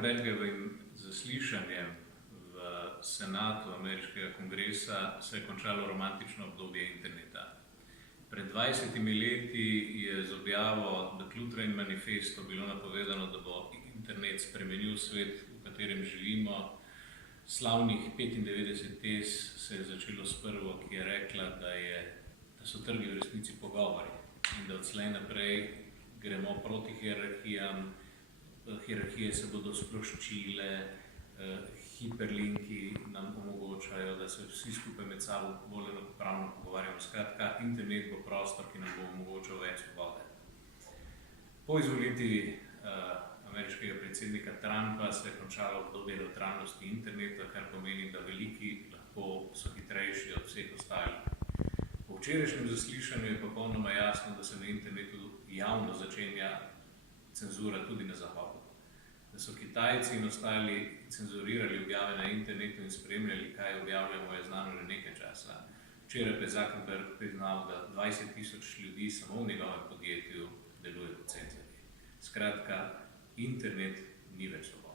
Zuckerbergovim zaslišanjem v senatu ameriškega kongresa se je končalo romantično obdobje interneta. Pred 20 leti je z objavo The Clutter Manifesto bilo napovedano, da bo internet spremenil svet, v katerem živimo. Slavnih 95 tez se je začelo s prvo, ki je rekla, da so trgi v resnici pogovori in da odslej naprej gremo proti hierarhijam, hierarhije se bodo sploščile, hiperlinki nam omogočajo, da se vsi skupaj med sabo bolj enakopravno pogovarjamo. Skratka, internet bo prostor, ki nam bo omogočal več svobode. Po izvolitvi ameriškega predsednika Trumpa se je končalo obdobje nevtralnosti interneta, kar pomeni, da veliki lahko so hitrejši od vseh ostalih. Po včerajšnjem zaslišanju je popolnoma jasno, da se na internetu javno začenja cenzura tudi na Zahodu. Da so Kitajci in ostali cenzurirali objave na internetu in spremljali, kaj objavljamo, je znano že nekaj časa. Včeraj pa je Zuckerberg priznal, da 20,000 ljudi samo v njegovem podjetju deluje kot cenzorji. Skratka, internet ni več svobodno.